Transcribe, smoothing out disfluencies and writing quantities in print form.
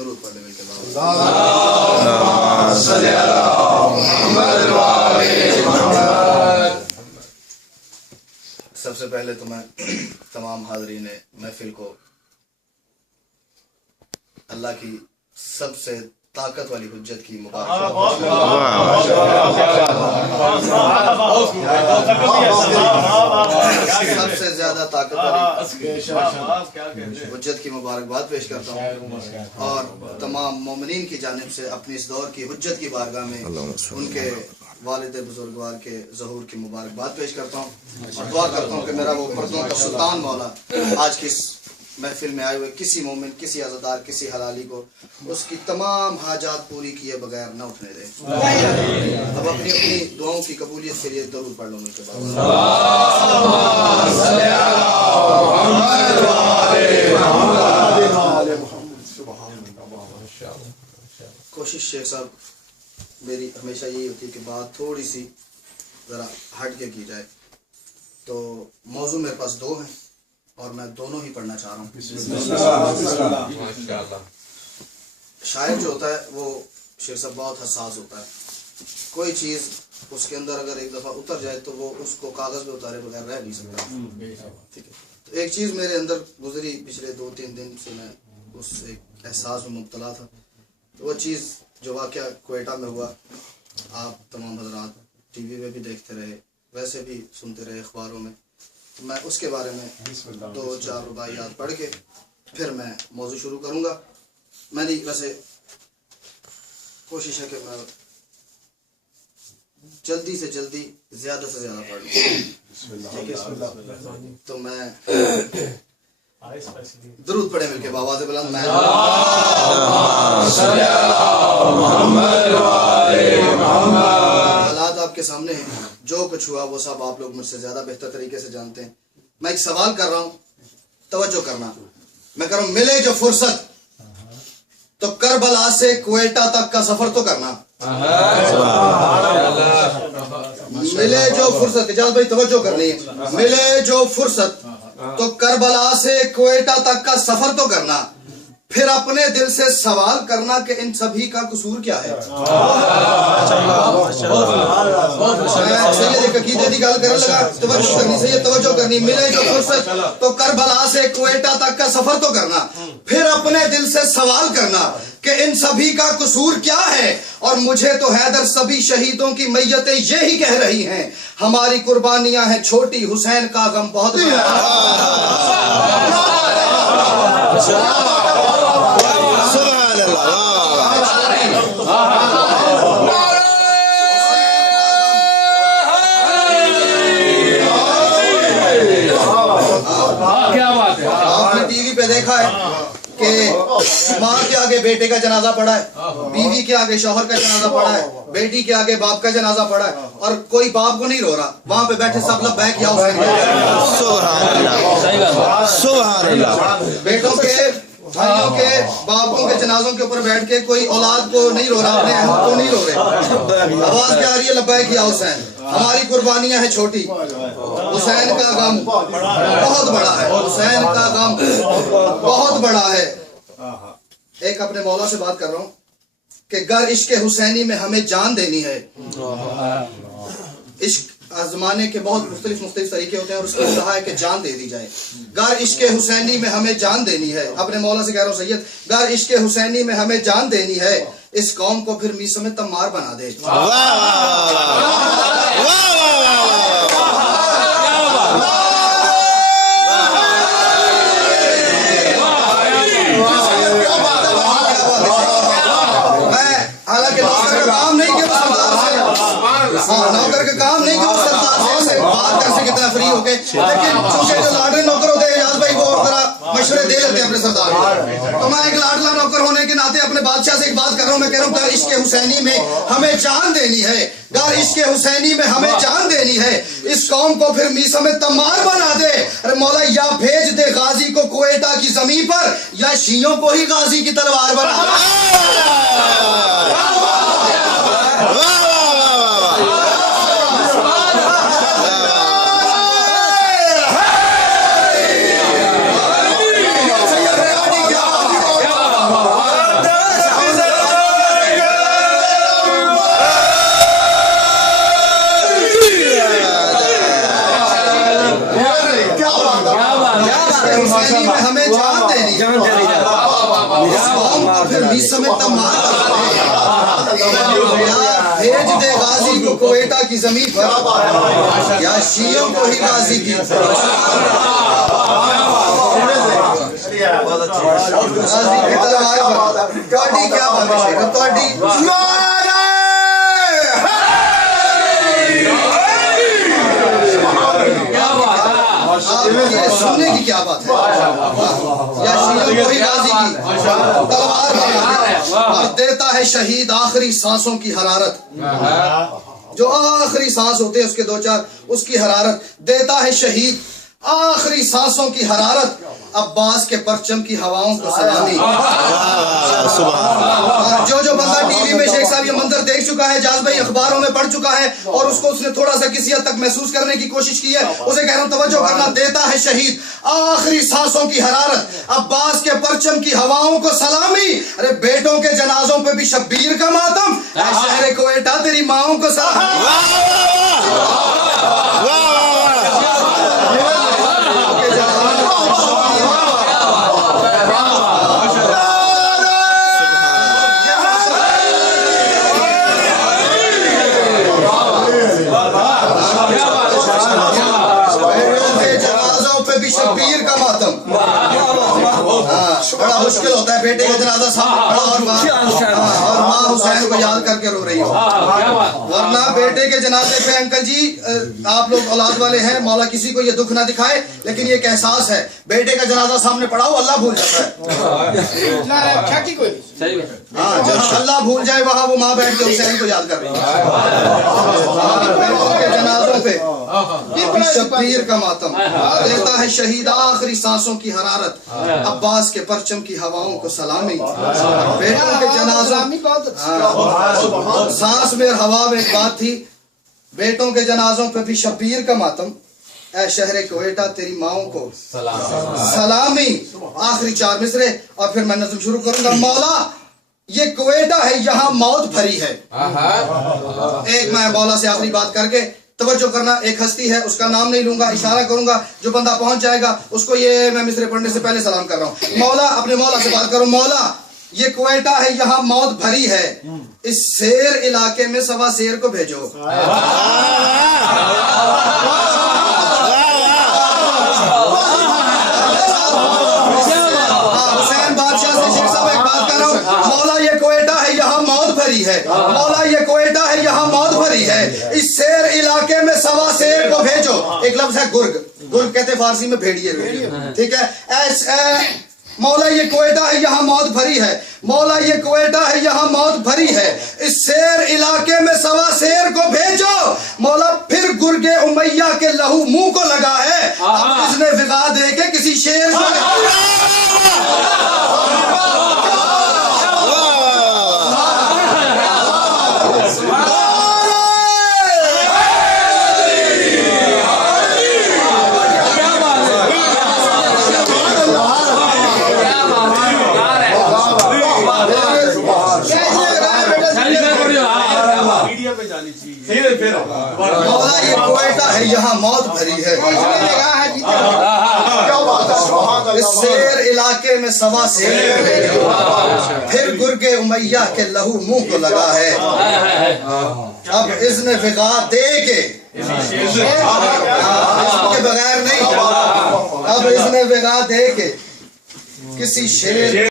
दरूद पढ़ ले मिलके बाबा। सबसे पहले तो मैं तमाम हाज़रीन महफिल को अल्लाह की सबसे ताकत वाली हुज्जत की सबसे ज्यादा ताकत वाली हुज्जत की मुबारकबाद पेश करता हूँ और तमाम मोमिनीन की जानिब से अपनी इस दौर की हुज्जत की बारगाह में उनके वालिद बुजुर्गवार के ज़हूर की मुबारकबाद पेश करता हूँ और दुआ करता हूँ कि मेरा वो पर्दों का सुल्तान मौला आज की महफिल में आए हुए किसी मोमिन, किसी अज़ादार, किसी हलाली को उसकी तमाम हाजात पूरी किए बगैर न उठने दे। अब अपनी अपनी दुआओं की कबूलियत के लिए दरूद पढ़ लो उनके बाद। कोशिश शेख साहब मेरी हमेशा यही होती है कि बात थोड़ी सी ज़रा हट के की जाए, तो मौजू मेरे पास दो हैं और मैं दोनों ही पढ़ना चाह रहा हूँ। शायर जो होता है वो शेर साहब बहुत हसास होता है, कोई चीज़ उसके अंदर अगर एक दफ़ा उतर जाए तो वो उसको कागज़ पे उतारे बगैर रह नहीं सकता। ठीक है, तो एक चीज़ मेरे अंदर गुजरी पिछले 2-3 दिन से, मैं उस एक एहसास में मुब्तला था। तो वो चीज़ जो वाक़या क्वेटा में हुआ, आप तमाम हज़रात टीवी में भी देखते रहे, वैसे भी सुनते रहे अखबारों में, तो मैं उसके बारे में 2-4 रुबाइयात पढ़ के फिर मैं मौजू शुरू करूँगा। मेरी वैसे कोशिश है कि मैं जल्दी से जल्दी ज़्यादा से ज़्यादा पढ़ लूँ। तो मैं दरूद पढ़े मिलके बाबा से बुलंद। मैं हालात आपके सामने हैं, जो कुछ हुआ वो सब आप लोग मुझसे ज्यादा बेहतर तरीके से जानते हैं। मैं एक सवाल कर रहा हूँ, तवज्जो करना। मैं कह रहा हूँ मिले जो फुर्सत तो करबला से क्वेटा तक का सफर तो करना। मिले जो फुर्सत, इजाज़त भाई तवज्जो करनी है, मिले जो फुर्सत तो करबला से क्वेटा तक का सफर तो करना, फिर अपने दिल से सवाल करना कि इन सभी का कसूर क्या है। तवज्जो करनी, मिले जो फुर्सत तो करबला से क्वेटा तक का सफर तो करना, फिर अपने दिल से सवाल करना कि इन सभी का कसूर क्या है। और मुझे तो हैदर सभी शहीदों की मैयतें यही कह रही हैं, हमारी कुर्बानियां हैं छोटी, हुसैन का गम बहुत बड़ा। आपने टीवी पे देखा है कि माँ के आगे बेटे का जनाजा पड़ा है, बीवी के आगे शौहर का जनाजा पड़ा है, बेटी के आगे बाप का जनाजा पड़ा है, और कोई बाप को नहीं रो रहा, वहाँ पे बैठे सब लोग बैक या बेटों के, भाइयों के, बापों के जनाजों के ऊपर बैठ के कोई औलाद को नहीं रो रहा, अपने अहम को नहीं रो रहे। आवाज क्या आ रही है? लब्बैक या हुसैन, हमारी कुर्बानियां हैं छोटी, हुसैन का गम बहुत बड़ा है, हुसैन का गम बहुत बड़ा है। एक अपने मौला से बात कर रहा हूँ कि गर इश्क हुसैनी में हमें जान देनी है। इश्क ज़माने के बहुत मुख्तलिफ तरीके होते हैं और उसकी कहा है कि जान दे दी जाए। गर इश्क हुसैनी में हमें जान देनी है। अपने मौला से कह रहा हूँ सैयद, गर इश्क हुसैनी में हमें जान देनी है, इस कौम को फिर मीसों में तमार बना दे। हालांकि नौकर का काम नहीं कि वो सरदार से, नौकर का काम नहीं कि वो सरदार से बात कर सके कितना फ्री होके, लेकिन चूंकि जो लाडले नौकर होते हैं याद भाई, वो जरा मशवरे दे लेते हैं अपने सरदार को। तो मैं एक लाडला नौकर होने के नाते अपने बादशाह से एक बात कर रहा हूँ। मैं कह रहा हूँ गर इश्क हुसैनी में हमें जान देनी है, गर इश्क हुसैनी में हमें जान देनी है, इस कौम को फिर मीसों में तमार बना दे। अरे मौला, या भेज दे गाजी को क्वेटा की जमीन पर, या शियों को ही गाजी की तलवार बना दे। حسینی میں ہمیں جان دینی اس قوم کو پھر میسم تمام بھیج دے غازی کو کوئٹہ کی زمین پر یا شیعوں کو ہی غازی کی غازی کی تلوار پر توڑی کیا بندش ہے توڑی سننے کی کیا بات ہے یا شیعوں کو ہی غازی کی تلوار پر اور دیتا ہے شہید آخری سانسوں کی حرارت جو آخری سانس ہوتے ہیں اس کے دو چار اس کی حرارت دیتا ہے شہید آخری سانسوں کی حرارت عباس کے پرچم کی ہواؤں کو سلامی جو بندہ ٹی وی میں شیخ صاحب یہ منظر دیکھ چکا ہے جاز بھائی اخباروں میں پڑھ چکا ہے اور اس کو اس نے تھوڑا سا کسی حد تک محسوس کرنے کی کوشش کی ہے اسے کہہ رہا ہوں توجہ کرنا دیتا ہے شہید آخری سانسوں کی حرارت عباس کے پرچم کی ہواؤں کو سلامی ارے بیٹوں کے جنازوں پہ بھی شبیر کا ماتم اے شہر کوئٹہ تیری ماؤں کو سلامی شبیر کا ماتم بڑا مشکل ہوتا ہے بیٹے کا جنازہ سامنے پڑا اور ماں حسین کو یاد کر کے رو رہی ہو ورنہ بیٹے کے جنازے پہ انکل جی آپ لوگ اولاد والے ہیں مولا کسی کو یہ دکھ نہ دکھائے لیکن یہ ایک احساس ہے بیٹے کا جنازہ سامنے پڑا ہو اللہ بھول جاتا ہے جہاں اللہ بھول جائے وہاں وہ ماں بیٹھ کے حسین کو یاد کر رہی ہے بیٹوں کے جنازوں پہ شبیر کا ماتم دیتا ہے شہید آخری سانسوں کی حرارت عباس کے پرچم کی ہواؤں کو سلامی بیٹوں کے جنازوں سانس میں اور ہوا میں ایک بات تھی بیٹوں کے جنازوں پہ بھی شبیر کا ماتم اے شہر کوئٹہ تیری ماؤں کو سلامی آخری چار مصرے اور پھر میں نظم شروع کروں گا مولا یہ کوئٹہ ہے یہاں موت بھری ہے ایک میں مولا سے آخری بات کر کے توجہ کرنا ایک ہستی ہے اس کا نام نہیں لوں گا اشارہ کروں گا جو بندہ پہنچ جائے گا اس کو یہ میں مصرے پڑھنے سے پہلے سلام کر رہا ہوں مولا اپنے مولا سے بات کرو مولا یہ کوئٹہ ہے یہاں موت بھری ہے اس سیر علاقے میں سوا سیر کو بھیجو حسین بادشاہ سے شیخ صاحب ایک بات کر رہا ہوں مولا یہ کوئٹہ ہے یہاں موت بھری ہے مولا یہ کوئٹہ ہے یہاں موت بھری ہے اس سیر علاقے میں سوا سیر کو بھیجو ایک لفظ ہے گرگ گرگ کہتے فارسی میں بھیڑیے ٹھیک ہے مولا یہ کوئٹہ ہے یہاں موت بھری ہے مولا یہ کوئٹہ ہے یہاں موت بھری ہے اس سیر علاقے میں سوا سیر کو بھیجو مولا پھر گرگ امیہ کے لہو منہ کو لگا ہے اب اس نے وغا دے کے کسی شیر کو مولا یہ کوئٹہ ہے یہاں موت بھری ہے اس سیر علاقے میں سوا سیر پھر گرگ امیہ کے لہو منہ کو لگا ہے اب اذن وغا دے کے بغیر نہیں اب اذن وغا دے کے کسی شیر